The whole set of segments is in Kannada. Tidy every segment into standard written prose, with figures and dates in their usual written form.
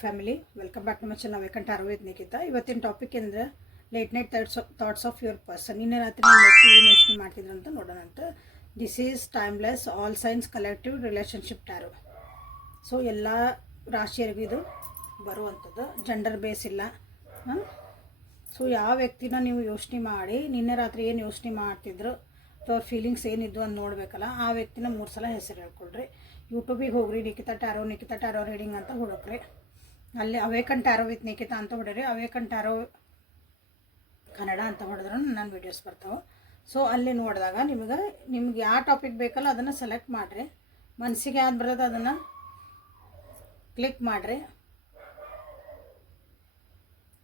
Family, welcome back to my channel Vaikuntha Ayurveda Nikhita. ಇವತ್ತಿನ ಟಾಪಿಕ್ ಅಂದರೆ late night thoughts of your person. ನಿನ್ನೆ ರಾತ್ರಿ ನಿಮ್ಮ ವ್ಯಕ್ತಿ ಏನು ಯೋಚನೆ ಮಾಡ್ತಿದ್ರು ಅಂತ ನೋಡೋಣ ಅಂತ. This is timeless all signs collective relationship tarot. So ಎಲ್ಲ ರಾಶಿಯರಿಗೂ ಇದು ಬರುವಂಥದ್ದು, ಜೆಂಡರ್ ಬೇಸ್ ಇಲ್ಲ. ಸೊ ಯಾವ ವ್ಯಕ್ತಿನ ನೀವು ಯೋಚನೆ ಮಾಡಿ ನಿನ್ನೆ ರಾತ್ರಿ ಏನು ಯೋಚನೆ ಮಾಡ್ತಿದ್ರು ಅಥವಾ ಅವ್ರ ಫೀಲಿಂಗ್ಸ್ ಏನಿದ್ದು ಅಂತ ನೋಡಬೇಕಲ್ಲ, ಆ ವ್ಯಕ್ತಿನ 3 ಸಲ ಹೆಸರು ಹೇಳ್ಕೊಳ್ರಿ. ಯೂಟ್ಯೂಬಿಗೆ ಹೋಗ್ರಿ, ನಿಖಿತಾ ಟ್ಯಾರೋ ರೀಡಿಂಗ್ ಅಂತ ಹುಡುಕ್ರಿ. ಅಲ್ಲಿ ಅವೇಕನ್ ಟ್ಯಾರೋ ವಿತ್ ನಿಖಿತಾ ಅಂತ ಹೊಡ್ರಿ, ಅವೇಕನ್ ಟ್ಯಾರೋ ಕನ್ನಡ ಅಂತ ಹೊಡೆದ್ರೂ ನನ್ನ ವೀಡಿಯೋಸ್ ಬರ್ತಾವೆ. ಸೊ ಅಲ್ಲಿ ನೋಡಿದಾಗ ನಿಮ್ಗೆ ಯಾವ ಟಾಪಿಕ್ ಬೇಕಲ್ಲ ಅದನ್ನು ಸೆಲೆಕ್ಟ್ ಮಾಡಿರಿ. ಮನಸ್ಸಿಗೆ ಯಾವ್ದು ಬರೋದು ಅದನ್ನು ಕ್ಲಿಕ್ ಮಾಡಿರಿ.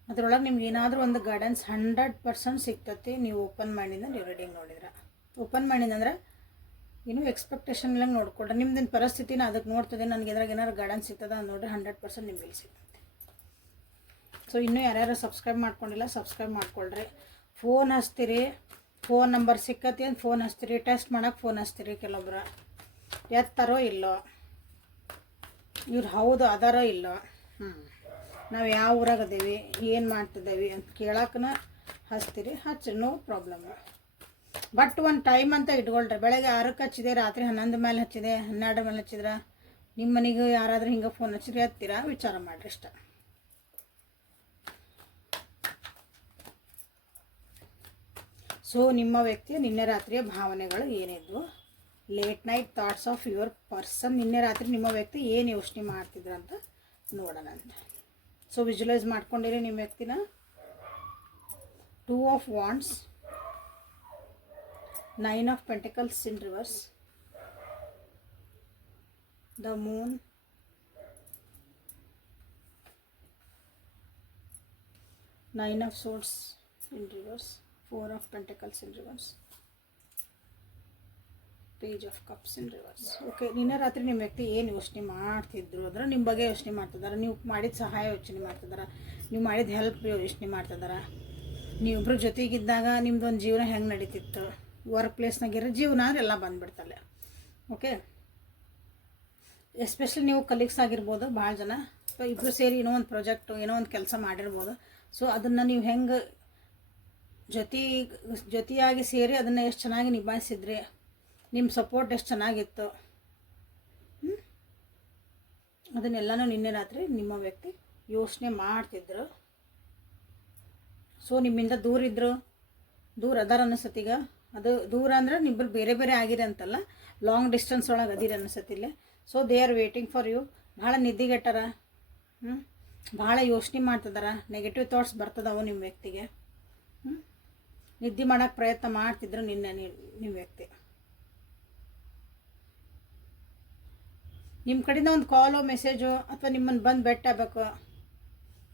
ಅದರೊಳಗೆ ನಿಮ್ಗೆ ಏನಾದರೂ ಒಂದು ಗೈಡೆನ್ಸ್ 100% ಸಿಗ್ತತಿ. ನೀವು ಓಪನ್ ಮೈಂಡಿಂದ ನೀವು ರೀಡಿಂಗ್ ನೋಡಿದ್ರೆ, ಓಪನ್ ಮೈಂಡಿಂದ ಅಂದರೆ ಏನು ಎಕ್ಸ್ಪೆಕ್ಟೇಷನ್ ಇಲ್ಲ ನೋಡ್ಕೊಳ್ರಿ. ನಿಮ್ದಿನ ಪರಿಸ್ಥಿತಿನ ಅದಕ್ಕೆ ನೋಡ್ತದೆ, ನನಗೆ ಇದ್ರಾಗ ಏನಾದ್ರು ಗೈಡೆನ್ಸ್ ಸಿಗ್ತದೆ ಅಂತ ನೋಡ್ರಿ, 100% ನಿಮಗೆ ಸಿಗ್ತದೆ. ಸೊ ಇನ್ನೂ ಯಾರ್ಯಾರು ಸಬ್ಸ್ಕ್ರೈಬ್ ಮಾಡ್ಕೊಂಡಿಲ್ಲ ಸಬ್ಸ್ಕ್ರೈಬ್ ಮಾಡ್ಕೊಳ್ರಿ. ಫೋನ್ ಹಚ್ತೀರಿ, ಫೋನ್ ನಂಬರ್ ಸಿಕ್ಕತಿ ಅಂತ ಫೋನ್ ಹಚ್ತೀರಿ, ಟೆಸ್ಟ್ ಮಾಡೋಕೆ ಫೋನ್ ಹಚ್ತೀರಿ. ಕೆಲವೊಬ್ರು ಎತ್ತಾರೋ ಇಲ್ಲೋ, ಇವ್ರು ಹೌದು ಅದಾರೋ ಇಲ್ಲೋ, ನಾವು ಯಾವ ಊರಾಗ ಅದೇವಿ, ಏನು ಮಾಡ್ತಿದ್ದೇವೆ ಅಂತ ಕೇಳೋಕ್ಕನ ಹಚ್ತೀರಿ. ಹಚ್ಚಿ ನೋ ಪ್ರಾಬ್ಲಮ್. ಬಟ್ ಒಂದು ಟೈಮ್ ಅಂತ ಇಟ್ಕೊಳ್ರಿ. ಬೆಳಗ್ಗೆ 6ಕ್ಕೆ ಹಚ್ಚಿದೆ, ರಾತ್ರಿ 11 ಮೇಲೆ ಹಚ್ಚಿದೆ, 12 ಮೇಲೆ ಹಚ್ಚಿದ್ರೆ ನಿಮ್ಮ ಮನೆಗೆ ಯಾರಾದರೂ ಹಿಂಗೆ ಫೋನ್ ಹಚ್ಚಿದ್ರೆ ಹತ್ತೀರಾ, ವಿಚಾರ ಮಾಡಿರಿ ಇಷ್ಟ. ಸೊ ನಿಮ್ಮ ವ್ಯಕ್ತಿಯ ನಿನ್ನೆ ರಾತ್ರಿಯ ಭಾವನೆಗಳು ಏನಿದ್ವು, late night thoughts of your person. ನಿನ್ನೆ ರಾತ್ರಿ ನಿಮ್ಮ ವ್ಯಕ್ತಿ ಏನು ಯೋಚನೆ ಮಾಡ್ತಿದ್ರು ಅಂತ ನೋಡೋಣ ಅಂತ. ಸೊ ವಿಜುವಲೈಸ್ ಮಾಡ್ಕೊಂಡಿರಿ ನಿಮ್ಮ ವ್ಯಕ್ತಿನ. 2 of wands, 9 of Pentacles in reverse, the Moon, 9 of Swords in reverse, 4 of Pentacles in reverse, Page of Cups in reverse. Okay, ನಿನ್ನೆ ರಾತ್ರಿ ನಿಮ್ಮ ವ್ಯಕ್ತಿ ಏನು ಯೋಚನೆ ಮಾಡ್ತಿದ್ರು ಅಂದ್ರೆ ನಿಮ್ಮ ಬಗ್ಗೆ ಯೋಚನೆ ಮಾಡ್ತಿದ್ದಾರೆ. ನೀವು ಮಾಡಿದ ಸಹಾಯ ಯೋಚನೆ ಮಾಡ್ತಿದ್ದಾರೆ, ನೀವು ಮಾಡಿದ ಹೆಲ್ಪ್ ಯೋಚನೆ ಮಾಡ್ತಿದ್ದಾರೆ. ನೀವಿಬ್ಬರು ಜೊತೆಗಿದ್ದಾಗ ನಿಮ್ದೊಂದು ಜೀವನ ಹೆಂಗೆ ನಡೀತಿತ್ತು, ವರ್ಕ್ ಪ್ಲೇಸ್ನಾಗಿರೋ ಜೀವನ ಅಂದ್ರೆ ಎಲ್ಲ ಬಂದುಬಿಡ್ತಲ್ಲ. ಓಕೆ, ಎಸ್ಪೆಷಲಿ ನೀವು ಕಲೀಗ್ಸ್ ಆಗಿರ್ಬೋದು, ಭಾಳ ಜನ ಸೊ ಇಬ್ಬರು ಸೇರಿ ಏನೋ ಒಂದು ಪ್ರಾಜೆಕ್ಟು ಏನೋ ಒಂದು ಕೆಲಸ ಮಾಡಿರ್ಬೋದು. ಸೊ ಅದನ್ನು ನೀವು ಹೆಂಗೆ ಜೊತೆಯಾಗಿ ಸೇರಿ ಅದನ್ನು ಎಷ್ಟು ಚೆನ್ನಾಗಿ ನಿಭಾಯಿಸಿದ್ರಿ, ನಿಮ್ಮ ಸಪೋರ್ಟ್ ಎಷ್ಟು ಚೆನ್ನಾಗಿತ್ತು, ಅದನ್ನೆಲ್ಲನೂ ನಿನ್ನೆ ರಾತ್ರಿ ನಿಮ್ಮ ವ್ಯಕ್ತಿ ಯೋಚನೆ ಮಾಡ್ತಿದ್ರು. ಸೊ ನಿಮ್ಮಿಂದ ದೂರ ಅದಾರ ಅನಿಸತ್ತೀಗ. ಅದು ದೂರ ಅಂದ್ರೆ ನಿಬ್ಬರು ಬೇರೆ ಬೇರೆ ಆಗಿರಿ ಅಂತಲ್ಲ, ಲಾಂಗ್ ಡಿಸ್ಟೆನ್ಸ್ ಒಳಗೆ ಅದಿರಿ ಅನಿಸತ್ತಿಲ್ಲ. So they are waiting for you. ಭಾಳ ನಿದ್ದಿಗೆಟ್ಟಾರ, ಭಾಳ ಯೋಚನೆ ಮಾಡ್ತಿದಾರ, ನೆಗೆಟಿವ್ ಥಾಟ್ಸ್ ಬರ್ತದವು ನಿಮ್ಮ ವ್ಯಕ್ತಿಗೆ. ನಿದ್ದೆ ಮಾಡೋಕ್ಕೆ ಪ್ರಯತ್ನ ಮಾಡ್ತಿದ್ರು ನಿನ್ನೆ ನಿಮ್ಮ ವ್ಯಕ್ತಿ. ನಿಮ್ಮ ಕಡೆಯಿಂದ ಒಂದು ಕಾಲೋ ಮೆಸೇಜು ಅಥವಾ ನಿಮ್ಮನ್ನು ಬಂದು ಭೇಟಿ ಆಗಬೇಕು,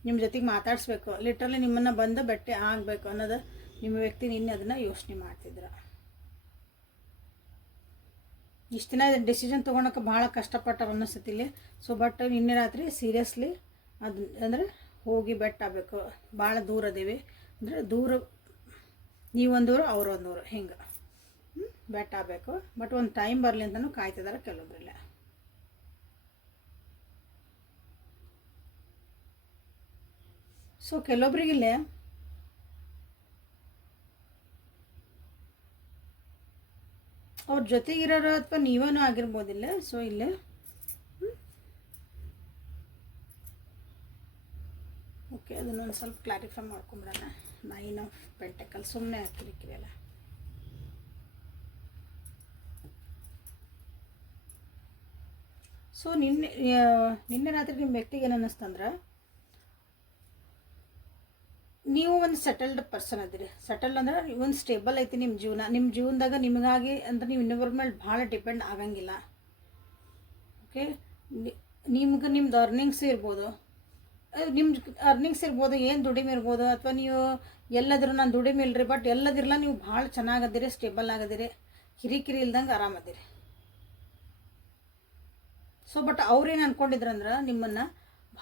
ನಿಮ್ಮ ಜೊತೆಗೆ ಮಾತಾಡಿಸ್ಬೇಕು, ಲಿಟ್ರಲಿ ನಿಮ್ಮನ್ನು ಬಂದು ಭೇಟಿ ಆಗಬೇಕು ಅನ್ನೋದು ನಿಮ್ಮ ವ್ಯಕ್ತಿ ನಿನ್ನೆ ಅದನ್ನು ಯೋಚನೆ ಮಾಡ್ತಿದ್ರು. ಇಷ್ಟು ದಿನ ಡಿಸಿಷನ್ ತೊಗೊಳಕ್ಕೆ ಭಾಳ ಕಷ್ಟಪಟ್ಟರು ಅನ್ನಿಸ್ತಿಲ್ಲ. ಸೊ ಬಟ್ ನಿನ್ನೆ ರಾತ್ರಿ ಸೀರಿಯಸ್ಲಿ ಅದು ಅಂದರೆ ಹೋಗಿ ಭೇಟಿ ಆಗಬೇಕು. ಭಾಳ ದೂರ ಅದೇವಿ ಅಂದರೆ ದೂರ, ನೀವೊಂದೂರು ಅವರೊಂದೂರು ಹಿಂಗೆ ಭೇಟಿ ಆಗಬೇಕು. ಬಟ್ ಒಂದು ಟೈಮ್ ಬರಲಿ ಅಂತಲೂ ಕಾಯ್ತಿದ್ದಾರೆ ಕೆಲವೊಬ್ಬರಿಲ್ಲ. ಸೊ ಕೆಲವೊಬ್ರಿಗಿಲ್ಲೇ ಅವ್ರ ಜೊತೆಗಿರೋರು ಅಥವಾ ನೀವೇನೂ ಆಗಿರ್ಬೋದಿಲ್ಲ. ಸೊ ಇಲ್ಲೇ ಓಕೆ, ಅದನ್ನೊಂದು ಸ್ವಲ್ಪ ಕ್ಲಾರಿಫೈ ಮಾಡ್ಕೊಂಬಿಡೋಣ. 9 of Pentacles ಸುಮ್ಮನೆ ಹಾಕಿರಿಕ್ಕಿರಲ್ಲ. ಸೊ ನಿನ್ನೆ ರಾತ್ರಿ ನಿಮ್ಮ ವ್ಯಕ್ತಿಗೆ ಏನು ಅನ್ನಿಸ್ತಂದ್ರೆ, ನೀವು ಒಂದು ಸೆಟಲ್ಡ್ ಪರ್ಸನ್ ಅದಿರಿ. ಸೆಟಲ್ಡ್ ಅಂದ್ರೆ ಒಂದು ಸ್ಟೇಬಲ್ ಐತಿ ನಿಮ್ಮ ಜೀವನ. ನಿಮ್ಮ ಜೀವನದಾಗ ನಿಮಗಾಗಿ ಅಂದ್ರೆ ನೀವು ಇನ್ನೊಬ್ಬರ ಮೇಲೆ ಭಾಳ ಡಿಪೆಂಡ್ ಆಗಂಗಿಲ್ಲ. ಓಕೆ, ನಿಮ್ದು ಅರ್ನಿಂಗ್ಸ್ ಇರ್ಬೋದು, ಏನು ದುಡಿಮೆ ಇರ್ಬೋದು, ಅಥವಾ ನೀವು ಎಲ್ಲಾದರೂ ನಾನು ದುಡಿಮೆ ಇಲ್ರಿ, ಬಟ್ ಎಲ್ಲದಿರಲ್ಲ ನೀವು ಭಾಳ ಚೆನ್ನಾಗದಿರಿ, ಸ್ಟೇಬಲ್ ಆಗದಿರಿ, ಕಿರಿಕಿರಿ ಇಲ್ದಂಗೆ ಆರಾಮದಿರಿ. ಸೊ ಬಟ್ ಅವ್ರೇನು ಅಂದ್ಕೊಂಡಿದ್ರಂದ್ರೆ ನಿಮ್ಮನ್ನು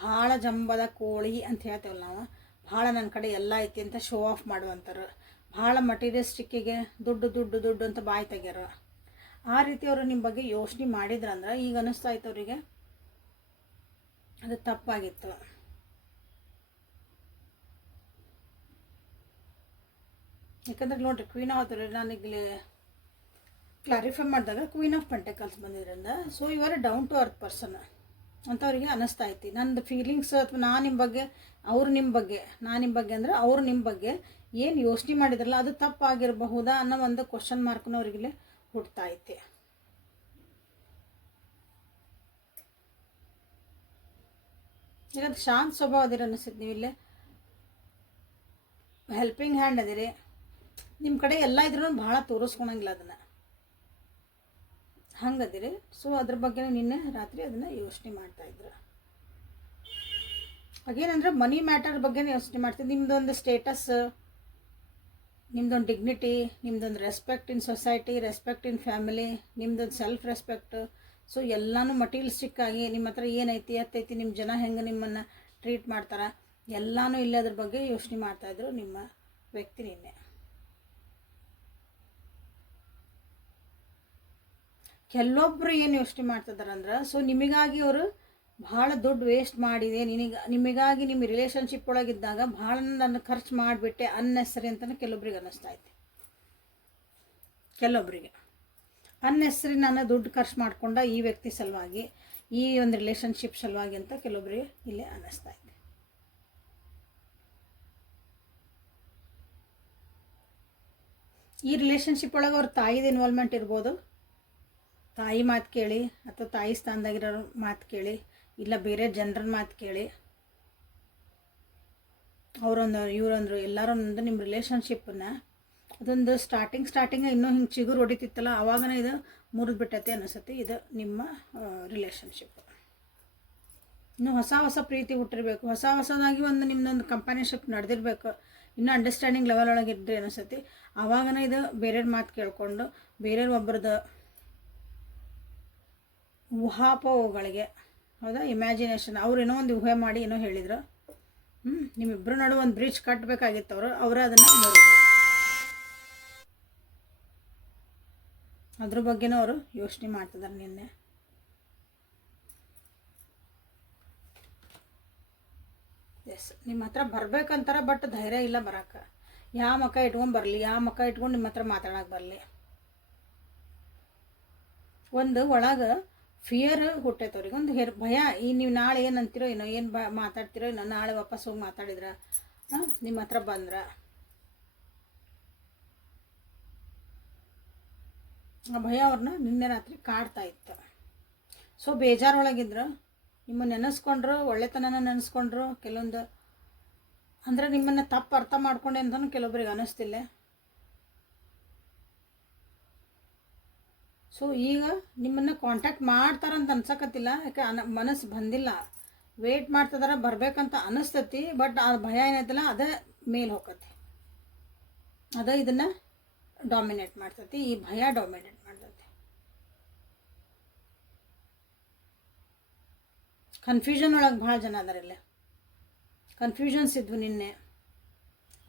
ಭಾಳ ಜಂಬದ ಕೋಳಿ ಅಂತ ಹೇಳ್ತೇವಲ್ಲ ನಾವು, ಭಾಳ ನನ್ನ ಕಡೆ ಎಲ್ಲ ಐತಿ ಅಂತ ಶೋ ಆಫ್ ಮಾಡುವಂಥವ್ರು, ಭಾಳ ಮಟೀರಿಯಲಿಸ್ಟಿಕ್ಕಿಗೆ ದುಡ್ಡು ಅಂತ ಬಾಯಿ ತೆಗ್ಯಾರ. ಆ ರೀತಿ ಅವರು ನಿಮ್ಮ ಬಗ್ಗೆ ಯೋಚನೆ ಮಾಡಿದ್ರಂದ್ರೆ ಈಗ ಅನ್ನಿಸ್ತಾ ಇತ್ತು ಅವರಿಗೆ ಅದು ತಪ್ಪಾಗಿತ್ತು. ಯಾಕಂದ್ರೆ ನೋಡಿರಿ ಕ್ವೀನ್ ಆದ್ರೆ ನನಗೆ ಕ್ಲಾರಿಫೈ ಮಾಡಿದಾಗ ಕ್ವೀನ್ ಆಫ್ ಪೆಂಟಕಲ್ಸ್ ಬಂದಿದ್ರಿಂದ ಸೊ ಇವರ ಡೌನ್ ಟು ಅರ್ತ್ ಪರ್ಸನ್ ಅಂಥವ್ರಿಗೆ ಅನ್ನಿಸ್ತಾ ಐತಿ. ನಂದು ಫೀಲಿಂಗ್ಸ್ ಅಥವಾ ನಾನು ನಿಮ್ಮ ಬಗ್ಗೆ ಅವ್ರು ನಿಮ್ಮ ಬಗ್ಗೆ ನಾನು ನಿಮ್ಮ ಬಗ್ಗೆ ಅಂದ್ರೆ ಅವ್ರು ನಿಮ್ಮ ಬಗ್ಗೆ ಏನು ಯೋಚನೆ ಮಾಡಿದ್ರಲ್ಲ ಅದು ತಪ್ಪಾಗಿರಬಹುದಾ ಅನ್ನೋ ಒಂದು ಕ್ವಶನ್ ಮಾರ್ಕ್ನ ಅವ್ರಿಗೆ ಹುಡ್ತಾ ಐತಿ. ಯಾಕಂದ್ರೆ ಶಾಂತ ಸ್ವಭಾವ ಅದಿರ ಅನ್ನಿಸ್ತೈತಿ. ನೀವು ಇಲ್ಲೇ ಹೆಲ್ಪಿಂಗ್ ಹ್ಯಾಂಡ್ ಅದಿರಿ, ನಿಮ್ಮ ಕಡೆ ಎಲ್ಲ ಇದ್ರೂ ಭಾಳ ತೋರಿಸ್ಕೊಳಂಗಿಲ್ಲ ಅದನ್ನು, ಹಂಗದಿರಿ. ಸೊ ಅದ್ರ ಬಗ್ಗೆ ನಿನ್ನೆ ರಾತ್ರಿ ಅದನ್ನು ಯೋಚನೆ ಮಾಡ್ತಾಯಿದ್ರು. ಹಾಗೇನಂದ್ರೆ ಮನಿ ಮ್ಯಾಟರ್ ಬಗ್ಗೆ ಯೋಚನೆ ಮಾಡ್ತಿದ್ದು. ನಿಮ್ಮದೊಂದು ಸ್ಟೇಟಸ್, ನಿಮ್ಮದೊಂದು ಡಿಗ್ನಿಟಿ, ನಿಮ್ಮದೊಂದು respect in society, respect in family, ನಿಮ್ಮದೊಂದು ಸೆಲ್ಫ್ ರೆಸ್ಪೆಕ್ಟ್. ಸೊ ಎಲ್ಲನೂ ಮಟೀರಿಯಲಿಸ್ಟಿಕ್ ಆಗಿ ನಿಮ್ಮ ಹತ್ರ ಏನೈತಿ ಎತ್ತೈತಿ, ನಿಮ್ಮ ಜನ ಹೆಂಗೆ ನಿಮ್ಮನ್ನು ಟ್ರೀಟ್ ಮಾಡ್ತಾರೆ ಎಲ್ಲನೂ ಇಲ್ಲ ಅದ್ರ ಬಗ್ಗೆ ಯೋಚನೆ ಮಾಡ್ತಾಯಿದ್ರು ನಿಮ್ಮ ವ್ಯಕ್ತಿ ನಿನ್ನೆ. ಕೆಲವೊಬ್ಬರು ಏನು ಯೋಚನೆ ಮಾಡ್ತಿದಾರಂದ್ರೆ ಸೊ ನಿಮಗಾಗಿ ಅವರು ಭಾಳ ದುಡ್ಡು ವೇಸ್ಟ್ ಮಾಡಿದೆ, ನಿಮಗಾಗಿ ನಿಮ್ಮ ರಿಲೇಷನ್ಶಿಪ್ ಒಳಗಿದ್ದಾಗ ಭಾಳ ನನ್ನ ಖರ್ಚು ಮಾಡಿಬಿಟ್ಟೆ ಅನ್ನೆಸರಿ ಅಂತಲೇ ಕೆಲವೊಬ್ರಿಗೆ ಅನ್ನಿಸ್ತಾ ಐತಿ. ಕೆಲವೊಬ್ಬರಿಗೆ ಅನ್ನೆಸರಿ ನಾನು ದುಡ್ಡು ಖರ್ಚು ಮಾಡಿಕೊಂಡ ಈ ವ್ಯಕ್ತಿ ಸಲುವಾಗಿ, ಈ ಒಂದು ರಿಲೇಷನ್ಶಿಪ್ ಸಲುವಾಗಿ ಅಂತ ಕೆಲವೊಬ್ಬರಿಗೆ ಇಲ್ಲೇ ಅನ್ನಿಸ್ತಾ ಇದೆ. ಈ ರಿಲೇಷನ್ಶಿಪ್ ಒಳಗೆ ಅವ್ರ ತಾಯಿದು ಇನ್ವಾಲ್ವ್ಮೆಂಟ್ ಇರ್ಬೋದು. ತಾಯಿ ಮಾತು ಕೇಳಿ ಅಥವಾ ತಾಯಿ ಸ್ಥಾನದಾಗಿರೋರು ಮಾತು ಕೇಳಿ, ಇಲ್ಲ ಬೇರೆ ಜನರ ಮಾತು ಕೇಳಿ, ಅವರೊಂದು ಇವರೊಂದರು ಎಲ್ಲರೂ ಒಂದು ನಿಮ್ಮ ರಿಲೇಷನ್ಶಿಪ್ಪನ್ನು ಅದೊಂದು ಸ್ಟಾರ್ಟಿಂಗ್ ಇನ್ನೂ ಹಿಂಗೆ ಚಿಗುರು ಹೊಡಿತಿತ್ತಲ್ಲ ಆವಾಗನೇ ಇದು ಮುರಿದು ಬಿಟ್ಟೈತೆ ಅನಿಸುತ್ತೆ. ಇದು ನಿಮ್ಮ ರಿಲೇಷನ್ಶಿಪ್. ಇನ್ನೂ ಹೊಸ ಪ್ರೀತಿ ಹುಟ್ಟಿರ್ಬೇಕು, ಹೊಸದಾಗಿ ಒಂದು ನಿಮ್ಮದೊಂದು ಕಂಪ್ಯಾನಿಶಿಪ್ ನಡೆದಿರ್ಬೇಕು, ಇನ್ನೂ ಅಂಡರ್ಸ್ಟ್ಯಾಂಡಿಂಗ್ ಲೆವೆಲ್ ಒಳಗೆ ಇದ್ದರೆ ಅನಿಸುತ್ತೆ. ಆವಾಗನೇ ಇದು ಬೇರೆಯವ್ರ ಮಾತು ಕೇಳಿಕೊಂಡು ಬೇರೆಯವ್ರ ಒಬ್ಬರದ್ದು ಊಹಾಪೋಹಗಳಿಗೆ, ಹೌದಾ, ಇಮ್ಯಾಜಿನೇಷನ್, ಅವ್ರು ಏನೋ ಒಂದು ಊಹೆ ಮಾಡಿ ಏನೋ ಹೇಳಿದ್ರು. ನಿಮ್ಮಿಬ್ಬರು ನಡುವೆ ಒಂದು ಬ್ರಿಡ್ಜ್ ಕಟ್ಟಬೇಕಾಗಿತ್ತು, ಅವರು ಅದನ್ನು ನೋಡಿದ್ರು. ಅದ್ರ ಬಗ್ಗೆನೂ ಅವರು ಯೋಚನೆ ಮಾಡ್ತಿದ್ದಾರೆ ನಿನ್ನೆ. ಎಸ್, ನಿಮ್ಮ ಹತ್ರ ಬರ್ಬೇಕಂತಾರೆ, ಬಟ್ ಧೈರ್ಯ ಇಲ್ಲ ಬರೋಕ್ಕೆ. ಯಾವ ಮಕ್ಕ ಇಟ್ಕೊಂಡು ಬರಲಿ, ಯಾವ ಮಕ್ಕ ಇಟ್ಕೊಂಡು ನಿಮ್ಮ ಹತ್ರ ಮಾತಾಡೋಕೆ ಬರಲಿ. ಒಂದು ಒಳಗೆ ಫಿಯರ್ ಹುಟ್ಟೈತೆ ಅವ್ರಿಗೆ, ಒಂದು ಭಯ. ನೀವು ನಾಳೆ ಏನು ಅಂತೀರೋ ಏನೋ, ಏನು ಮಾತಾಡ್ತಿರೋ ಏನೋ, ನಾಳೆ ವಾಪಸ್ ಹೋಗಿ ಮಾತಾಡಿದ್ರೆ ನಿಮ್ಮ ಹತ್ರ ಬಂದ್ರೆ ಆ ಭಯ ಅವ್ರನ್ನ ನಿನ್ನೆ ರಾತ್ರಿ ಕಾಡ್ತಾ ಇತ್ತು. ಸೊ ಬೇಜಾರೊಳಗಿದ್ರು, ನಿಮ್ಮ ನೆನೆಸ್ಕೊಂಡ್ರು, ಒಳ್ಳೆತನನ ನೆನೆಸ್ಕೊಂಡ್ರು. ಕೆಲವೊಂದು ಅಂದರೆ ನಿಮ್ಮನ್ನು ತಪ್ಪು ಅರ್ಥ ಮಾಡ್ಕೊಂಡೆ ಅಂತಲೂ ಕೆಲವೊಬ್ರಿಗೆ ಅನ್ನಿಸ್ತಿಲ್ಲ. ಸೊ ಈಗ ನಿಮ್ಮನ್ನು ಕಾಂಟ್ಯಾಕ್ಟ್ ಮಾಡ್ತಾರಂತ ಅನ್ಸಕತ್ತಿಲ್ಲ, ಯಾಕೆ ಮನಸ್ಸು ಬಂದಿಲ್ಲ. ವೇಟ್ ಮಾಡ್ತಿದಾರ, ಬರಬೇಕಂತ ಅನ್ನಿಸ್ತತಿ, ಬಟ್ ಆ ಭಯ ಏನೈತಲ್ಲ ಅದೇ ಮೇಲೆ ಹೋಗತ್ತೆ, ಅದೇ ಇದನ್ನು ಡಾಮಿನೇಟ್ ಮಾಡ್ತೈತಿ. ಈ ಭಯ ಡಾಮಿನೇಟ್ ಮಾಡ್ತೈತಿ. ಕನ್ಫ್ಯೂಷನ್ ಒಳಗೆ ಭಾಳ ಜನ ಅದಾರಿಲ್ಲ, ಕನ್ಫ್ಯೂಷನ್ಸ್ ಇದ್ವು ನಿನ್ನೆ.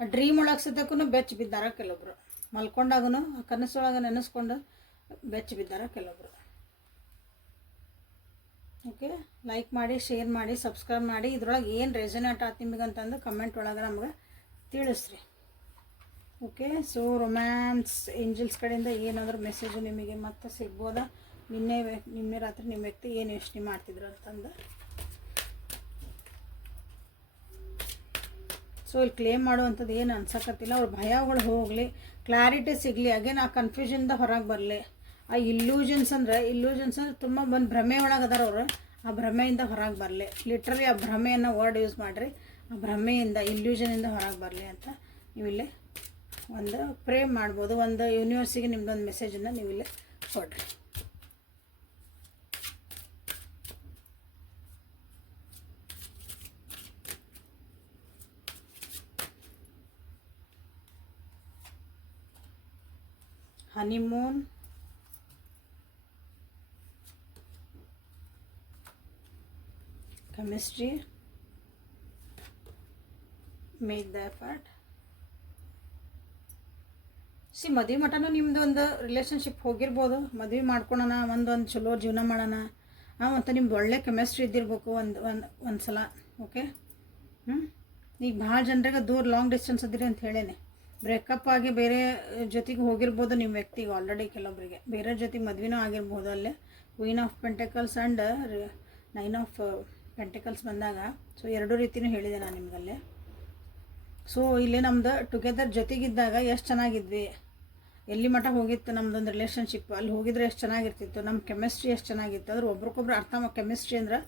ಆ ಡ್ರೀಮ್ ಒಳಗೆ ಸದ್ಯಕ್ಕೂ ಬೆಚ್ಚ ಬಿದ್ದಾರ ಕೆಲವೊಬ್ರು, ಮಲ್ಕೊಂಡಾಗೂ ಆ ಕನಸೊಳಗೆ ನೆನೆಸ್ಕೊಂಡು ಬೆಚ್ಚ ಬಿದ್ದಾರ ಕೆಲವೊಬ್ರು. ಓಕೆ, ಲೈಕ್ ಮಾಡಿ, ಶೇರ್ ಮಾಡಿ, ಸಬ್ಸ್ಕ್ರೈಬ್ ಮಾಡಿ. ಇದ್ರೊಳಗೆ ಏನು ರೆಸನೇಟ್ ಆಯ್ತು ನಿಮಗಂತಂದು ಕಮೆಂಟ್ ಒಳಗೆ ನಮ್ಗೆ ತಿಳಿಸ್ರಿ. ಓಕೆ, ಸೊ ರೊಮ್ಯಾನ್ಸ್ ಏಂಜಲ್ಸ್ ಕಡೆಯಿಂದ ಏನಾದರೂ ಮೆಸೇಜು ನಿಮಗೆ ಮತ್ತೆ ಸಿಗ್ಬೋದಾ? ನಿನ್ನೆ ರಾತ್ರಿ ನಿಮ್ಮ ವ್ಯಕ್ತಿ ಏನು ಯೋಚನೆ ಮಾಡ್ತಿದ್ರು ಅಂತಂದು. ಸೊ ಇಲ್ಲಿ ಕ್ಲೇಮ್ ಮಾಡುವಂಥದ್ದು ಏನು ಅನ್ಸಕತ್ತಿಲ್ಲ. ಅವ್ರ ಭಯಗಳು ಹೋಗಲಿ, ಕ್ಲಾರಿಟಿ ಸಿಗಲಿ, ಅಗೇನ್ ಆ ಕನ್ಫ್ಯೂಷನ್ದ ಹೊರಗೆ ಬರಲಿ. ಆ ಇಲ್ಯೂಷನ್ಸ್ ಅಂದರೆ ತುಂಬ ಒಂದು ಭ್ರಮೆ ಒಳಗೆ ಅದಾರ ಅವರು. ಆ ಭ್ರಮೆಯಿಂದ ಹೊರಗೆ ಬರಲಿ, ಲಿಟ್ರಲಿ ಆ ಭ್ರಮೆಯನ್ನು ವರ್ಡ್ ಯೂಸ್ ಮಾಡಿರಿ. ಆ ಭ್ರಮೆಯಿಂದ, ಇಲ್ಯೂಷನಿಂದ ಹೊರಗೆ ಬರಲಿ ಅಂತ ನೀವಿಲ್ಲಿ ಒಂದು ಪ್ರೇ ಮಾಡ್ಬೋದು. ಒಂದು ಯೂನಿವರ್ಸಿಗೆ ನಿಮ್ಮದೊಂದು ಮೆಸೇಜನ್ನು ನೀವಿಲ್ಲಿ ಕೊಡ್ರಿ. Honeymoon, chemistry, make the effort. ಮದುವೆ ಮಟನೂ ನಿಮ್ಮದು ಒಂದು ರಿಲೇಷನ್ಶಿಪ್ ಹೋಗಿರ್ಬೋದು. ಮದುವೆ ಮಾಡ್ಕೊಳೋಣ, ಒಂದೊಂದು ಚಲೋ ಜೀವನ ಮಾಡೋಣ ಮತ್ತು ನಿಮ್ಗೆ ಒಳ್ಳೆ ಕೆಮಿಸ್ಟ್ರಿ ಇದ್ದಿರ್ಬೇಕು ಒಂದು ಸಲ. ಓಕೆ. ಈಗ ಭಾಳ ಜನರಿಗೆ ದೂರ ಲಾಂಗ್ ಡಿಸ್ಟೆನ್ಸ್ ಅದಿರಿ ಅಂತ ಹೇಳೇನೆ. ಬ್ರೇಕಪ್ ಆಗಿ ಬೇರೆ ಜೊತೆಗೆ ಹೋಗಿರ್ಬೋದು ನಿಮ್ಮ ವ್ಯಕ್ತಿಗೆ ಆಲ್ರೆಡಿ. ಕೆಲವೊಬ್ಬರಿಗೆ ಬೇರೆ ಜೊತೆಗೆ ಮದುವೆನೂ ಆಗಿರ್ಬೋದು. ಅಲ್ಲೇ queen of pentacles and 9 of pentacles ಬಂದಾಗ ಸೊ ಎರಡೂ ರೀತಿಯೂ ಹೇಳಿದೆ ನಾನು ನಿಮಗಲ್ಲೇ. ಸೊ ಇಲ್ಲಿ ನಮ್ದು ಟುಗೆದರ್ ಜೊತೆಗಿದ್ದಾಗ ಎಷ್ಟು ಚೆನ್ನಾಗಿದ್ವಿ, ಎಲ್ಲಿ ಮಟ್ಟ ಹೋಗಿತ್ತು ನಮ್ದೊಂದು ರಿಲೇಷನ್ಶಿಪ್, ಅಲ್ಲಿ ಹೋಗಿದ್ರೆ ಎಷ್ಟು ಚೆನ್ನಾಗಿರ್ತಿತ್ತು, ನಮ್ಮ ಕೆಮಿಸ್ಟ್ರಿ ಎಷ್ಟು ಚೆನ್ನಾಗಿತ್ತು. ಅದ್ರ ಒಬ್ರಿಗೊಬ್ರು ಕೆಮಿಸ್ಟ್ರಿ ಅಂದ್ರೆ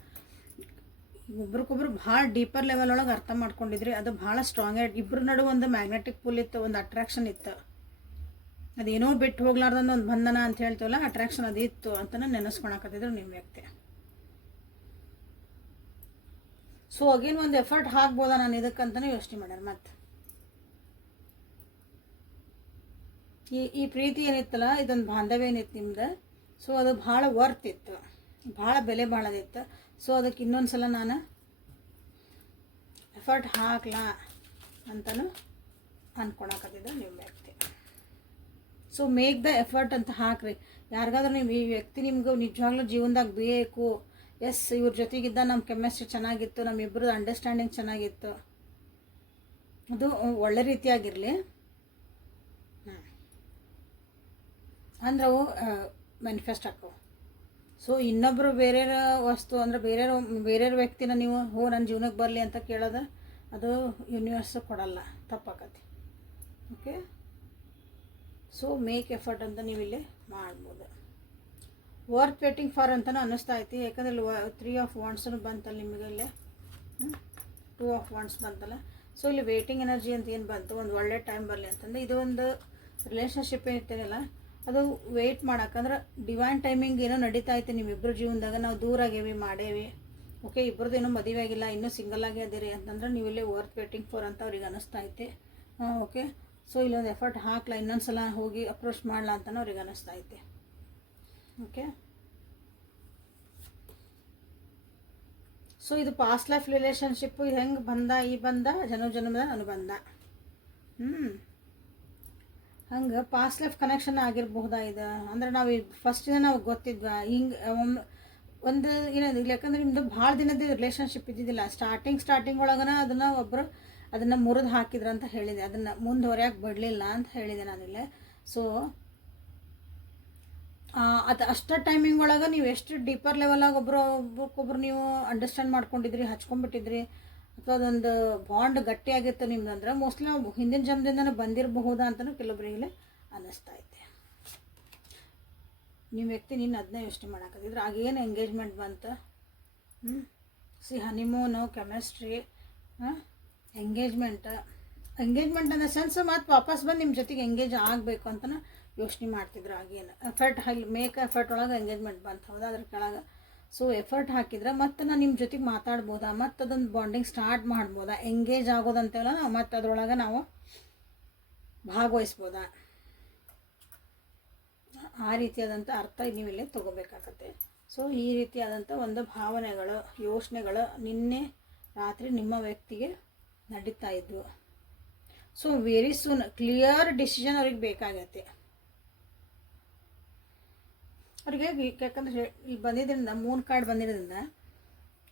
ಒಬ್ರಿಗೊಬ್ರು ಭಾಳ ಡೀಪರ್ ಲೆವೆಲ್ ಒಳಗೆ ಅರ್ಥ ಮಾಡ್ಕೊಂಡಿದ್ರಿ. ಅದು ಭಾಳ ಸ್ಟ್ರಾಂಗ್ ಇಬ್ಬರ ನಡುವೆ ಒಂದು ಮ್ಯಾಗ್ನೆಟಿಕ್ ಪುಲ್ ಇತ್ತು, ಒಂದು ಅಟ್ರಾಕ್ಷನ್ ಇತ್ತು. ಅದೇನೋ ಬಿಟ್ಟು ಹೋಗ್ಲಾರ್ದಂದು ಒಂದು ಬಂಧನ ಅಂತ ಹೇಳ್ತೀವಲ್ಲ, ಅಟ್ರಾಕ್ಷನ್ ಅದು ಇತ್ತು ಅಂತಲೇ ನೆನೆಸ್ಕೊಳಕತ್ತಿದ್ರು ನಿಮ್ಮ ವ್ಯಕ್ತಿ. ಸೊ ಅಗೇನ್ ಒಂದು ಎಫರ್ಟ್ ಹಾಕ್ಬೋದಾ ನಾನು ಇದಕ್ಕಂತಲೇ ಯೋಚನೆ ಮಾಡ್ಯಾರ. ಮತ್ತು ಈ ಪ್ರೀತಿ ಏನಿತ್ತಲ್ಲ, ಇದೊಂದು ಬಾಂಧವ್ಯ ಏನಿತ್ತು ನಿಮ್ದು, ಸೊ ಅದು ಭಾಳ ವರ್ತ್ ಇತ್ತು, ಭಾಳ ಬೆಲೆ ಬಾಳದಿತ್ತು. ಸೊ ಅದಕ್ಕೆ ಇನ್ನೊಂದು ಸಲ ನಾನು ಎಫರ್ಟ್ ಹಾಕ್ಲಾ ಅಂತಲೂ ಅಂದ್ಕೊಳಕತ್ತಿದ್ದೆ ನಿಮ್ಮ ವ್ಯಕ್ತಿ. ಸೊ ಮೇಕ್ ದ ಎಫರ್ಟ್ ಅಂತ ಹಾಕ್ರಿ. ಯಾರಿಗಾದ್ರೂ ನೀವು ಈ ವ್ಯಕ್ತಿ ನಿಮ್ಗೆ ನಿಜವಾಗ್ಲೂ ಜೀವನದಾಗ ಬೇಕು, ಎಸ್ ಇವ್ರ ಜೊತೆಗಿದ್ದ ನಮ್ಮ ಕೆಮಿಸ್ಟ್ರಿ ಚೆನ್ನಾಗಿತ್ತು, ನಮ್ಮಿಬ್ಬರದ್ದು ಅಂಡರ್ಸ್ಟ್ಯಾಂಡಿಂಗ್ ಚೆನ್ನಾಗಿತ್ತು, ಅದು ಒಳ್ಳೆ ರೀತಿಯಾಗಿರಲಿ ಅಂದ್ರೆ ಅವು ಮ್ಯಾನಿಫೆಸ್ಟ್ ಆಕ್ಕವು. ಸೊ ಇನ್ನೊಬ್ಬರು ಬೇರೆಯವ್ರ ವಸ್ತು ಅಂದರೆ ಬೇರೆಯವ್ರ ವ್ಯಕ್ತಿನ ನೀವು ನನ್ನ ಜೀವನಕ್ಕೆ ಬರಲಿ ಅಂತ ಕೇಳೋದು ಅದು ಯೂನಿವರ್ಸ್ ಕೊಡಲ್ಲ, ತಪ್ಪಾಕತಿ. ಓಕೆ. ಸೊ ಮೇಕ್ ಎಫರ್ಟ್ ಅಂತ ನೀವು ಇಲ್ಲಿ ಮಾಡ್ಬೋದು. ವರ್ತ್ ವೇಟಿಂಗ್ ಫಾರ್ ಅಂತಲೂ ಅನ್ನಿಸ್ತಾ ಐತಿ. ಯಾಕಂದ್ರೆ ಇಲ್ಲಿ 3 ಆಫ್ ವಾಂಡ್ಸನ್ನು ಬಂತಲ್ಲ ನಿಮಗೆ, ಇಲ್ಲಿ 2 ಆಫ್ ವಾಂಡ್ಸ್ ಬಂತಲ್ಲ. ಸೊ ಇಲ್ಲಿ ವೇಟಿಂಗ್ ಎನರ್ಜಿ ಅಂತ ಏನು ಬಂತು, ಒಂದು ಒಳ್ಳೆ ಟೈಮ್ ಬರಲಿ ಅಂತಂದು. ಇದು ಒಂದು ರಿಲೇಷನ್ಶಿಪ್ ಏನಿರ್ತೀರಲ್ಲ ಅದು ವೆಯ್ಟ್ ಮಾಡೋಕ್ಕಂದ್ರೆ ಡಿವೈನ್ ಟೈಮಿಂಗ್ ಏನೋ ನಡೀತಾ ಐತೆ ನಿಮ್ಮಿಬ್ಬರು ಜೀವನದಾಗ. ನಾವು ದೂರ ಆಗೇವಿ, ಮಾಡೇವಿ, ಓಕೆ, ಇಬ್ಬರದ್ದು ಏನೋ ಮದುವೆ ಆಗಿಲ್ಲ, ಇನ್ನೂ ಸಿಂಗಲ್ ಆಗೇ ಅದಿರಿ ಅಂತಂದ್ರೆ ನೀವು ಇಲ್ಲಿ ವರ್ತ್ ವೇಟಿಂಗ್ ಫಾರ್ ಅಂತ ಅವ್ರಿಗೆ ಅನ್ನಿಸ್ತಾ ಐತೆ. ಓಕೆ. ಸೊ ಇಲ್ಲೊಂದು ಎಫರ್ಟ್ ಹಾಕ್ಲಾ, ಇನ್ನೊಂದು ಸಲ ಹೋಗಿ ಅಪ್ರೋಚ್ ಮಾಡಲ ಅಂತಲೂ ಅವ್ರಿಗೆ ಅನ್ನಿಸ್ತಾ ಐತೆ. ಓಕೆ. ಸೊ ಇದು ಪಾಸ್ಟ್ ಲೈಫ್ ರಿಲೇಷನ್ಶಿಪ್ಪು ಹೆಂಗೆ ಬಂದ, ಈ ಬಂದ ಜನ್ಮದ ಅನುಬಂಧ. ಹಂಗೆ ಪಾಸ್ಟ್ ಲೈಫ್ ಕನೆಕ್ಷನ್ ಆಗಿರಬಹುದಾ ಇದು ಅಂದ್ರೆ ನಾವು ಫಸ್ಟಿಂದ ನಾವು ಗೊತ್ತಿದ್ವಾ ಹಿಂಗೆ ಒಂದು ಏನದು ಇಲ್ಲ. ಯಾಕಂದ್ರೆ ನಿಮ್ಮದು ಭಾಳ ದಿನದ ರಿಲೇಷನ್ಶಿಪ್ ಇದ್ದಿದ್ದಿಲ್ಲ. ಸ್ಟಾರ್ಟಿಂಗ್ ಒಳಗನ ಅದನ್ನು ಮುರಿದು ಹಾಕಿದ್ರು ಅಂತ ಹೇಳಿದೆ, ಅದನ್ನು ಮುಂದುವರಿಯಾಕೆ ಬಿಡಲಿಲ್ಲ ಅಂತ ಹೇಳಿದೆ ನಾನಿಲ್ಲೇ. ಸೊ ಅದು ಅಷ್ಟ ಟೈಮಿಂಗ್ ಒಳಗೆ ನೀವು ಎಷ್ಟು ಡೀಪರ್ ಲೆವೆಲಾಗಿ ಒಬ್ರಿಗೊಬ್ರು ನೀವು ಅಂಡರ್ಸ್ಟ್ಯಾಂಡ್ ಮಾಡ್ಕೊಂಡಿದ್ರಿ, ಹಚ್ಕೊಂಡ್ಬಿಟ್ಟಿದ್ರಿ, ಅಥವಾ ಅದೊಂದು ಬಾಂಡ್ ಗಟ್ಟಿಯಾಗಿತ್ತು ನಿಮ್ದು ಅಂದ್ರೆ ಮೋಸ್ಟ್ಲಿ ನಾವು ಹಿಂದಿನ ಜನ್ಮದಿಂದನೇ ಬಂದಿರಬಹುದಾ ಅಂತಲೂ ಕೆಲವೊಬ್ಬರಿಗೆ ಅನ್ನಿಸ್ತಾ ಐತೆ. ನಿಮ್ಮ ವ್ಯಕ್ತಿ ನಿನ್ನ ಅದನ್ನೇ ಯೋಚನೆ ಮಾಡೋಕತ್ತಿದ್ರೆ ಆಗೇನು ಎಂಗೇಜ್ಮೆಂಟ್ ಬಂತು. ಹನಿಮೂನು, ಕೆಮಿಸ್ಟ್ರಿ, ಎಂಗೇಜ್ಮೆಂಟ್ ಅನ್ನೋ ಸೆನ್ಸ್ ಮತ್ತು ವಾಪಸ್ ಬಂದು ನಿಮ್ಮ ಜೊತೆಗೆ ಎಂಗೇಜ್ ಆಗಬೇಕು ಅಂತಲೂ ಯೋಚನೆ ಮಾಡ್ತಿದ್ರು. ಆಗೇನು ಎಫರ್ಟ್ ಮೇಕ್ ಎಫರ್ಟ್ ಒಳಗೆ ಎಂಗೇಜ್ಮೆಂಟ್ ಬಂತು, ಹೌದಾ, ಅದ್ರ ಕೆಳಗೆ. ಸೊ ಎಫರ್ಟ್ ಹಾಕಿದ್ರೆ ಮತ್ತು ನಾನು ನಿಮ್ಮ ಜೊತೆಗೆ ಮಾತಾಡ್ಬೋದಾ, ಮತ್ತು ಅದೊಂದು ಬಾಂಡಿಂಗ್ ಸ್ಟಾರ್ಟ್ ಮಾಡ್ಬೋದಾ, ಎಂಗೇಜ್ ಆಗೋದಂತೆಲ್ಲ ನಾವು ಮತ್ತು ಅದರೊಳಗೆ ನಾವು ಭಾಗವಹಿಸ್ಬೋದಾ, ಆ ರೀತಿಯಾದಂಥ ಅರ್ಥ ನೀವಿಲ್ಲಿ ತೊಗೋಬೇಕಾಗತ್ತೆ. ಸೊ ಈ ರೀತಿಯಾದಂಥ ಒಂದು ಭಾವನೆಗಳು, ಯೋಚನೆಗಳು ನಿನ್ನೆ ರಾತ್ರಿ ನಿಮ್ಮ ವ್ಯಕ್ತಿಗೆ ನಡೀತಾ ಇದ್ವು. So very soon clear decision ಅವ್ರಿಗೆ ಬೇಕಾಗತ್ತೆ. ಅವ್ರಿಗೆ ಯಾಕಂದ್ರೆ ಇಲ್ಲಿ ಬಂದಿದ್ದರಿಂದ ಮೂನ್ ಕಾರ್ಡ್ ಬಂದಿರೋದ್ರಿಂದ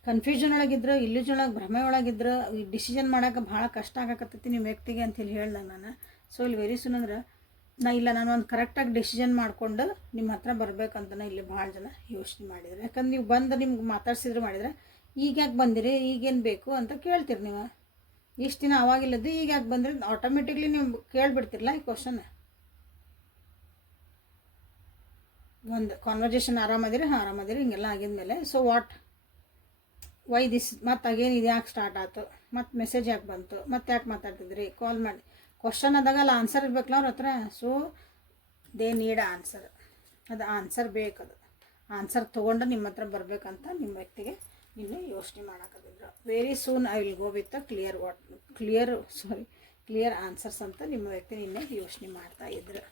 ಕನ್ಫ್ಯೂಷನ್ ಒಳಗಿದ್ರು, ಇಲ್ಯೂಷನ್ ಒಳಗೆ, ಭ್ರಮೆ ಒಳಗಿದ್ರು, ಈ ಡಿಸಿಷನ್ ಮಾಡೋಕೆ ಭಾಳ ಕಷ್ಟ ಆಗಕತ್ತೈತಿ ನಿಮ್ಮ ವ್ಯಕ್ತಿಗೆ ಅಂತೇಳಿ ಹೇಳ್ದಾಗ ನಾನು. ಸೊ ಇಲ್ಲಿ ವೆರಿ ಸೂನ್ ಅಂದ್ರೆ ನಾನು ಒಂದು ಕರೆಕ್ಟಾಗಿ ಡಿಸಿಷನ್ ಮಾಡಿಕೊಂಡು ನಿಮ್ಮ ಹತ್ರ ಬರ್ಬೇಕಂತನೇ ಇಲ್ಲಿ ಭಾಳ ಜನ ಯೋಚನೆ ಮಾಡಿದ್ರು. ಯಾಕಂದ್ರೆ ನೀವು ಬಂದು ನಿಮ್ಗೆ ಮಾತಾಡ್ಸಿದ್ರು ಮಾಡಿದ್ರೆ ಈಗ ಯಾಕೆ ಬಂದಿರಿ, ಈಗೇನು ಬೇಕು ಅಂತ ಕೇಳ್ತೀರಿ ನೀವು. ಇಷ್ಟು ದಿನ ಅವಾಗಿಲ್ಲದ್ದು ಈಗ ಯಾಕೆ ಬಂದರೆ ಆಟೋಮೆಟಿಕ್ಲಿ ನೀವು ಕೇಳಿಬಿಡ್ತಿರಲ್ಲ ಈ ಕ್ವಶನ್. ಒಂದು ಕಾನ್ವರ್ಜೇಷನ್ ಆರಾಮದಿರಿ, ಹಿಂಗೆಲ್ಲ ಆಗಿದ್ಮೇಲೆ ಸೊ ವೈ ದಿಸ್ ಮತ್ತು ಅಗೇನ್ ಇದು ಯಾಕೆ ಸ್ಟಾರ್ಟ್ ಆಯ್ತು, ಮತ್ತು ಮೆಸೇಜ್ ಯಾಕೆ ಬಂತು, ಮತ್ತು ಯಾಕೆ ಮಾತಾಡ್ತಿದ್ರಿ, ಕಾಲ್ ಮಾಡಿ ಕ್ವಶನ್ ಆದಾಗ ಅಲ್ಲಿ ಆನ್ಸರ್ ಇರ್ಬೇಕಲ್ಲ ಅವ್ರ ಹತ್ರ. ಸೊ ದೇ ನೀಡ್ ಆನ್ಸರ್, ಅದು ಆನ್ಸರ್ ಬೇಕದು. ಆನ್ಸರ್ ತೊಗೊಂಡು ನಿಮ್ಮ ಹತ್ರ ಬರಬೇಕಂತ ನಿಮ್ಮ ವ್ಯಕ್ತಿಗೆ ನಿನ್ನೆ ಯೋಚನೆ ಮಾಡೋಕತ್ತಿದ್ರು. Very soon I will go with clear answers ಅಂತ ನಿಮ್ಮ ವ್ಯಕ್ತಿ ನಿನ್ನೆ ಯೋಚನೆ ಮಾಡ್ತಾ ಇದ್ರು.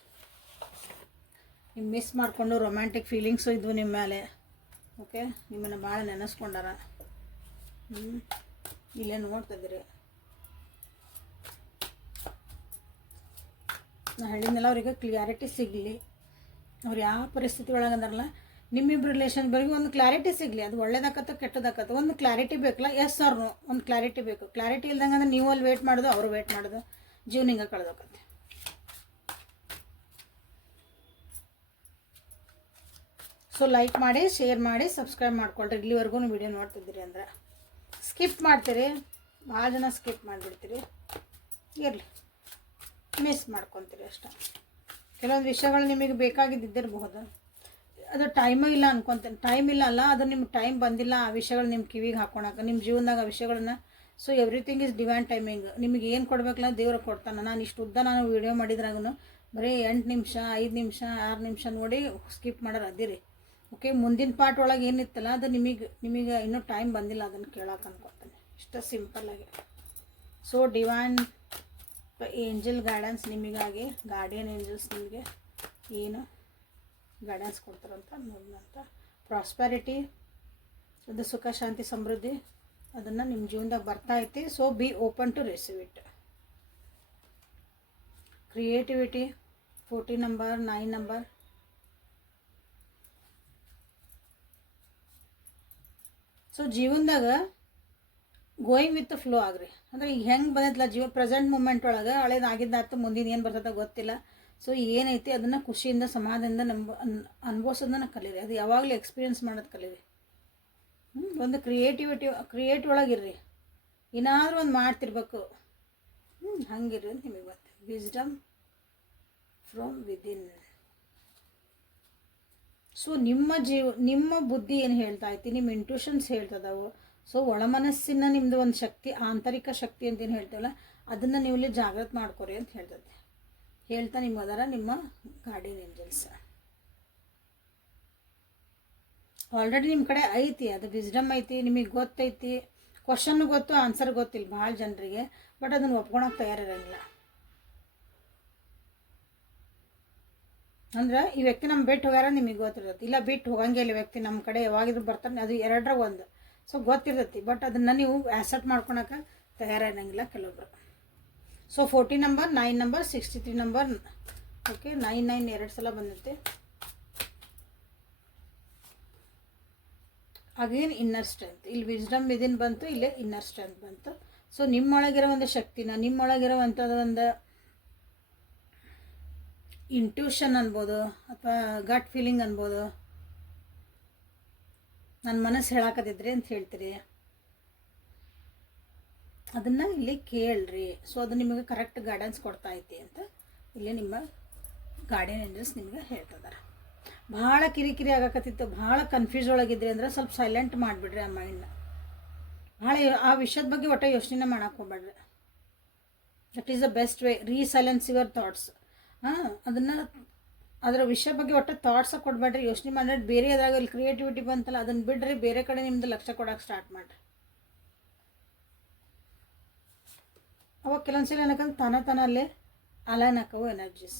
ನೀವು ಮಿಸ್ ಮಾಡಿಕೊಂಡು ರೊಮ್ಯಾಂಟಿಕ್ ಫೀಲಿಂಗ್ಸು ಇದ್ವು ನಿಮ್ಮ ಮೇಲೆ. ಓಕೆ, ನಿಮ್ಮನ್ನು ಭಾಳ ನೆನೆಸ್ಕೊಂಡಾರ. ಇಲ್ಲೇ ನೋಡ್ತಿದ್ದೀರಿ, ನಾನು ಹೇಳಿದ್ನೆಲ್ಲ ಅವರಿಗೆ ಕ್ಲಿಯಾರಿಟಿ ಸಿಗಲಿ. ಅವ್ರು ಯಾವ ಪರಿಸ್ಥಿತಿ ಒಳಗಂದಾರಲ್ಲ ನಿಮ್ಮಿಬ್ಬರು ರಿಲೇಷನ್ವರೆಗೂ ಒಂದು ಕ್ಲಾರಿಟಿ ಸಿಗಲಿ, ಅದು ಒಳ್ಳೇದಾಕತ್ತ ಕೆಟ್ಟದಾಕತ್ತ, ಒಂದು ಕ್ಲಾರಿಟಿ ಬೇಕಲ್ಲ, ಎಸ್ ಆರ್ ನೋ, ಒಂದು ಕ್ಲಾರಿಟಿ ಬೇಕು. ಕ್ಲಾರಿಟಿ ಇಲ್ದಂಗೆ ಅಂದ್ರೆ ನೀವು ಅಲ್ಲಿ ವೇಟ್ ಮಾಡೋದು, ಅವರು ವೇಟ್ ಮಾಡೋದು, ಜೀವನ ಹಿಂಗೆ ಕಳೆದೋಕತ್ತೆ. ಸೊ ಲೈಕ್ ಮಾಡಿ, ಶೇರ್ ಮಾಡಿ, ಸಬ್ಸ್ಕ್ರೈಬ್ ಮಾಡ್ಕೊಳ್ರಿ. ಇಲ್ಲಿವರೆಗೂ ವಿಡಿಯೋ ನೋಡ್ತಿದ್ದೀರಿ ಅಂದ್ರೆ. ಸ್ಕಿಪ್ ಮಾಡ್ತೀರಿ, ಭಾಳ ಜನ ಸ್ಕಿಪ್ ಮಾಡಿಬಿಡ್ತೀರಿ, ಇರಲಿ, ಮಿಸ್ ಮಾಡ್ಕೊತೀರಿ ಅಷ್ಟೇ. ಕೆಲವೊಂದು ವಿಷಯಗಳು ನಿಮಗೆ ಬೇಕಾಗಿದ್ದಿರಬಹುದು, ಅದು ಟೈಮು ಇಲ್ಲ ಅನ್ಕೊತೀನಿ. ಟೈಮ್ ಇಲ್ಲ ಅಲ್ಲ, ಅದು ನಿಮ್ಗೆ ಟೈಮ್ ಬಂದಿಲ್ಲ ಆ ವಿಷಯಗಳು ನಿಮ್ಮ ಕಿವಿಗೆ ಹಾಕೊಳಕ್ಕೆ, ನಿಮ್ಮ ಜೀವನದಾಗ ಆ ವಿಷಯಗಳನ್ನ. So everything is divine timing. ನಿಮಗೆ ಏನು ಕೊಡಬೇಕಲ್ಲ ದೇವ್ರಿಗೆ ಕೊಡ್ತಾನೆ. ನಾನು ಇಷ್ಟು ಉದ್ದ ನಾನು ವೀಡಿಯೋ ಮಾಡಿದ್ರಾಗೂ ಬರೀ 8 ನಿಮಿಷ 5 ನಿಮಿಷ 6 ನಿಮಿಷ ನೋಡಿ ಸ್ಕಿಪ್ ಮಾಡೋರು ಅದಿರಿ. ಓಕೆ, ಮುಂದಿನ ಪಾರ್ಟ್ ಒಳಗೆ ಏನಿತ್ತಲ್ಲ ಅದು ನಿಮಗೆ ಇನ್ನೂ ಟೈಮ್ ಬಂದಿಲ್ಲ ಅದನ್ನು ಕೇಳೋಕೆ ಅನ್ಕೊತಾನೆ. ಇಷ್ಟು ಸಿಂಪಲ್ಲಾಗಿ. ಸೊ ಡಿವೈನ್ ಏಂಜಲ್ ಗೈಡೆನ್ಸ್ ನಿಮಗಾಗಿ, ಗಾರ್ಡಿಯನ್ ಏಂಜಲ್ಸ್ ನಿಮಗೆ ಏನು ಗೈಡೆನ್ಸ್ ಕೊಡ್ತಾರಂತ ನೋಡೋಣಂತ. ಪ್ರಾಸ್ಪೆರಿಟಿ, ಅದು ಸುಖ ಶಾಂತಿ ಸಮೃದ್ಧಿ ಅದನ್ನು ನಿಮ್ಮ ಜೀವನದಾಗ ಬರ್ತಾ ಐತಿ. So be open to receive it. Creativity 14 number 9 number. So ಜೀವನದಾಗ ಗೋಯಿಂಗ್ ವಿತ್ ಫ್ಲೋ ಆಗ್ರಿ. ಅಂದರೆ ಈಗ ಹೆಂಗೆ ಬಂದೈತಲ್ಲ ಪ್ರೆಸೆಂಟ್ ಮೂಮೆಂಟ್ ಒಳಗೆ ಹಳೇದಾಗಿದ್ದಾತು, ಮುಂದಿನ ಏನು ಬರ್ತದೆ ಗೊತ್ತಿಲ್ಲ. ಸೊ ಏನೈತಿ ಅದನ್ನು ಖುಷಿಯಿಂದ ಸಮಾಧಾನದಿಂದ ಅನುಭವಿಸೋದನ್ನ ಕಲೀರಿ. ಅದು ಯಾವಾಗಲೂ ಎಕ್ಸ್ಪೀರಿಯೆನ್ಸ್ ಮಾಡೋದು ಕಲೀರಿ. ಒಂದು ಕ್ರಿಯೇಟಿವ್ ಒಳಗಿರ್ರಿ, ಏನಾದರೂ ಒಂದು ಮಾಡ್ತಿರ್ಬೇಕು. ಹಂಗಿರ್ರಿ ಅಂತ ನಿಮಗೆ ಗೊತ್ತು. Wisdom from within. ಸೊ ನಿಮ್ಮ ಬುದ್ಧಿ ಏನು ಹೇಳ್ತಾ ಐತಿ, ನಿಮ್ಮ ಇಂಟ್ಯೂಷನ್ಸ್ ಹೇಳ್ತದವು. ಸೊ ಒಳಮನಸ್ಸಿನ ನಿಮ್ಮದು ಒಂದು ಶಕ್ತಿ, ಆಂತರಿಕ ಶಕ್ತಿ ಅಂತ ಏನು ಹೇಳ್ತೀವಲ್ಲ, ಅದನ್ನು ನೀವು ಇಲ್ಲಿ ಜಾಗ್ರತೆ ಮಾಡ್ಕೊರಿ ಅಂತ ಹೇಳ್ತದೆ. ಹೇಳ್ತಾ ನಿಮ್ಮ ಅದರ ನಿಮ್ಮ ಗಾರ್ಡಿಯನ್ ಏಂಜಲ್ಸ್ ಆಲ್ರೆಡಿ ನಿಮ್ಮ ಕಡೆ ಐತಿ. ಅದು ವಿಸ್ಡಮ್ ಐತಿ, ನಿಮಗೆ ಗೊತ್ತೈತಿ. ಕ್ವಶನ್ ಗೊತ್ತು, ಆನ್ಸರ್ ಗೊತ್ತಿಲ್ಲ ಭಾಳ ಜನರಿಗೆ, ಬಟ್ ಅದನ್ನು ಒಪ್ಕೊಳಕ್ಕೆ ತಯಾರಿರಂಗಿಲ್ಲ. ಅಂದ್ರೆ ಈ ವ್ಯಕ್ತಿ ನಮ್ಮ ಬಿಟ್ಟು ಹೋಗ್ಯಾರ ನಿಮಗೆ ಗೊತ್ತಿರ್ತೈತಿ, ಇಲ್ಲ ಬಿಟ್ಟು ಹೋಗಂಗಿಲ್ಲ ವ್ಯಕ್ತಿ ನಮ್ಮ ಕಡೆ ಯಾವಾಗಿದ್ರು ಬರ್ತಾನೆ, ಅದು ಎರಡರ ಒಂದು. ಸೊ ಗೊತ್ತಿರ್ತೈತಿ, ಬಟ್ ಅದನ್ನು ನೀವು ಆ್ಯಸೆಪ್ಟ್ ಮಾಡ್ಕೊಳಕ್ಕೆ ತಯಾರಿರಂಗಿಲ್ಲ ಕೆಲವೊಬ್ರು. So 14 number 9 number 63 number. Okay, 9 2 ಸಲ ಬಂದೈತೆ. Again inner strength. ಇಲ್ಲಿ ವಿಸ್ಡಮ್ ವಿದಿನ್ ಬಂತು, ಇಲ್ಲೇ ಇನ್ನರ್ ಸ್ಟ್ರೆಂತ್ ಬಂತು. ಸೊ ನಿಮ್ಮೊಳಗಿರೋ ಒಂದು ಶಕ್ತಿನ, ನಿಮ್ಮೊಳಗಿರೋವಂಥದ್ದು ಒಂದು ಇಂಟ್ಯೂಷನ್ ಅನ್ಬೋದು, ಅಥವಾ ಗಟ್ ಫೀಲಿಂಗ್ ಅನ್ಬೋದು, ನನ್ನ ಮನಸ್ಸು ಹೇಳಾಕತ್ತಿದ್ರಿ ಅಂತ ಹೇಳ್ತೀರಿ, ಅದನ್ನು ಇಲ್ಲಿ ಕೇಳ್ರಿ. ಸೊ ಅದು ನಿಮಗೆ ಕರೆಕ್ಟ್ ಗೈಡೆನ್ಸ್ ಕೊಡ್ತಾ ಐತಿ ಅಂತ ಇಲ್ಲಿ ನಿಮ್ಮ ಗಾರ್ಡಿಯನ್ ಏಂಜಲ್ಸ್ ನಿಮಗೆ ಹೇಳ್ತಿದ್ದಾರೆ. ಭಾಳ ಕಿರಿಕಿರಿ ಆಗಾಕತ್ತಿತ್ತು, ಭಾಳ ಕನ್ಫ್ಯೂಸ್ ಒಳಗಿದ್ರಿ ಅಂದ್ರೆ ಸ್ವಲ್ಪ ಸೈಲೆಂಟ್ ಮಾಡಿಬಿಡ್ರಿ ಆ ಮೈಂಡ್ನ. ಭಾಳ ಆ ವಿಷಯದ ಬಗ್ಗೆ ಒಟ್ಟು ಯೋಚನೆ ಮಾಡೋಕೆ ಹೋಗ್ಬೇಡ್ರಿ. That is the best way. Resilience your thoughts. ಅದರ ವಿಷಯ ಬಗ್ಗೆ ಒಟ್ಟು ಥಾಟ್ಸಾಗಿ ಕೊಡಬೇಡ್ರಿ, ಯೋಚನೆ ಮಾಡಿ. ಬೇರೆ ಅದ್ರಾಗ ಇಲ್ಲಿ ಕ್ರಿಯೇಟಿವಿಟಿ ಬಂತಲ್ಲ ಅದನ್ನು ಬಿಡ್ರಿ, ಬೇರೆ ಕಡೆ ನಿಮ್ದು ಲಕ್ಷ್ಯ ಕೊಡೋಕೆ ಸ್ಟಾರ್ಟ್ ಮಾಡಿರಿ. ಅವಾಗ ಕೆಲವೊಂದ್ಸಲ ಏನಕ್ಕಂದ್ರೆ ತಾನೇ ಅಲೈನ್ ಹಾಕವು ಎನರ್ಜೀಸ್.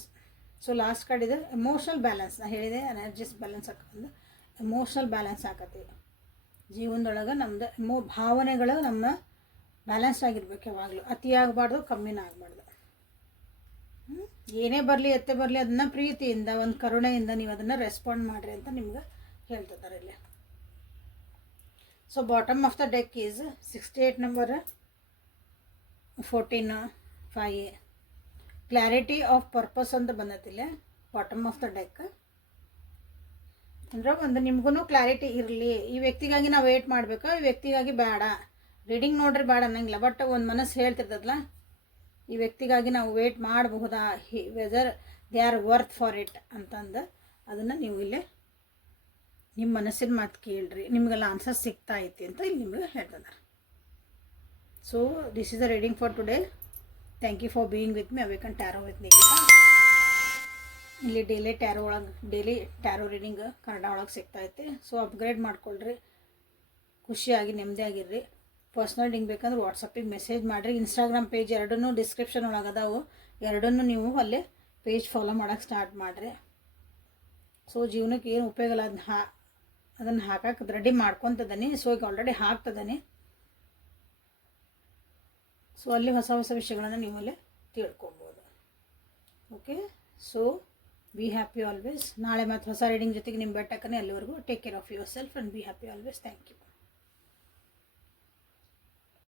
ಸೊ ಲಾಸ್ಟ್ ಕಾರ್ಡ್ ಇದೆ ಎಮೋಷನಲ್ ಬ್ಯಾಲೆನ್ಸ್. ನಾನು ಹೇಳಿದೆ ಎನರ್ಜೀಸ್ ಬ್ಯಾಲೆನ್ಸ್ ಹಾಕೊಂಡು ಎಮೋಷ್ನಲ್ ಬ್ಯಾಲೆನ್ಸ್ ಹಾಕತ್ತೀವಿ. ಜೀವನದೊಳಗೆ ನಮ್ಮದು ಭಾವನೆಗಳು ನಮ್ಮ ಬ್ಯಾಲೆನ್ಸ್ ಆಗಿರ್ಬೇಕು ಯಾವಾಗಲೂ. ಅತಿ ಆಗಬಾರ್ದು, ಕಮ್ಮಿನೂ ಆಗಬಾರ್ದು. ಏನೇ ಬರಲಿ ಎತ್ತೆ ಬರಲಿ ಅದನ್ನು ಪ್ರೀತಿಯಿಂದ ಒಂದು ಕರುಣೆಯಿಂದ ನೀವು ಅದನ್ನು ರೆಸ್ಪಾಂಡ್ ಮಾಡಿರಿ ಅಂತ ನಿಮ್ಗೆ ಹೇಳ್ತಿದ್ದಾರೆ ಇಲ್ಲಿ. So bottom of the deck is 68 number 14 5. Clarity of purpose ಅಂತ ಬಂದತಿಲ್ಲ ಬಾಟಮ್ ಆಫ್ ದ ಡೆಕ್. ಅಂದ್ರೆ ಒಂದು ನಿಮ್ಗೂ ಕ್ಲಾರಿಟಿ ಇರಲಿ, ಈ ವ್ಯಕ್ತಿಗಾಗಿ ನಾವು ವೇಟ್ ಮಾಡಬೇಕು, ಈ ವ್ಯಕ್ತಿಗಾಗಿ ಬೇಡ. ರೀಡಿಂಗ್ ನೋಡ್ರಿ ಬೇಡ ಅನ್ನಂಗಿಲ್ಲ, ಬಟ್ ಒಂದು ಮನಸ್ಸು ಹೇಳ್ತಿರ್ತದಲ್ಲ, ಈ ವ್ಯಕ್ತಿಗಾಗಿ ನಾವು ವೇಟ್ ಮಾಡಬಹುದಾ, whether they are worth for it ಅಂತಂದು ಅದನ್ನು ನೀವು ಇಲ್ಲಿ ನಿಮ್ಮ ಮನಸ್ಸಿನ ಮಾತು ಕೇಳ್ರಿ, ನಿಮಗೆಲ್ಲ ಆನ್ಸರ್ ಸಿಗ್ತಾ ಐತಿ ಅಂತ ಇಲ್ಲಿ ನಿಮಗೆ ಹೇಳ್ತಿದ್ದಾರೆ. So this is the reading for today. Thank you for being with me awaken tarot with Nikhita. ಇಲ್ಲಿ ಡೈಲಿ ಟ್ಯಾರೋ ರೀಡಿಂಗ್ ಕನ್ನಡ ಒಳಗೆ ಸಿಗ್ತಾಯಿತ್ತು. ಸೊ ಅಪ್ಗ್ರೇಡ್ ಮಾಡ್ಕೊಳ್ರಿ, ಖುಷಿಯಾಗಿ ನೆಮ್ಮದಿಯಾಗಿರ್ರಿ. ಪರ್ಸ್ನಲ್ ರೀಡಿಂಗ್ ಬೇಕಂದ್ರೆ ವಾಟ್ಸಪ್ಪಿಗೆ ಮೆಸೇಜ್ ಮಾಡಿರಿ. ಇನ್ಸ್ಟಾಗ್ರಾಮ್ ಪೇಜ್ ಎರಡನ್ನೂ ಡಿಸ್ಕ್ರಿಪ್ಷನ್ ಒಳಗೆ ಅದಾವು, ಎರಡನ್ನೂ ನೀವು ಅಲ್ಲೇ ಪೇಜ್ ಫಾಲೋ ಮಾಡೋಕ್ಕೆ ಸ್ಟಾರ್ಟ್ ಮಾಡಿರಿ. ಸೊ ಜೀವನಕ್ಕೆ ಏನು ಉಪಯೋಗ ಇಲ್ಲ ಅದನ್ನು ಹಾಕಕ್ಕೆ ರೆಡಿ ಮಾಡ್ಕೊತದನಿ. ಸೊ ಈಗ ಆಲ್ರೆಡಿ ಹಾಕ್ತದನಿ. ಸೊ ಅಲ್ಲಿ ಹೊಸ ಹೊಸ ವಿಷಯಗಳನ್ನು ನೀವು ಅಲ್ಲೇ ತಿಳ್ಕೊಬೋದು. Okay, so be happy always. ನಾಳೆ ಮತ್ತು ಹೊಸ ರೀಡಿಂಗ್ ಜೊತೆಗೆ ನಿಮ್ಮ ಬೆಟ್ಟಕ್ಕನೆ. ಅಲ್ಲಿವರೆಗೂ take care of yourself and be happy always. Thank you.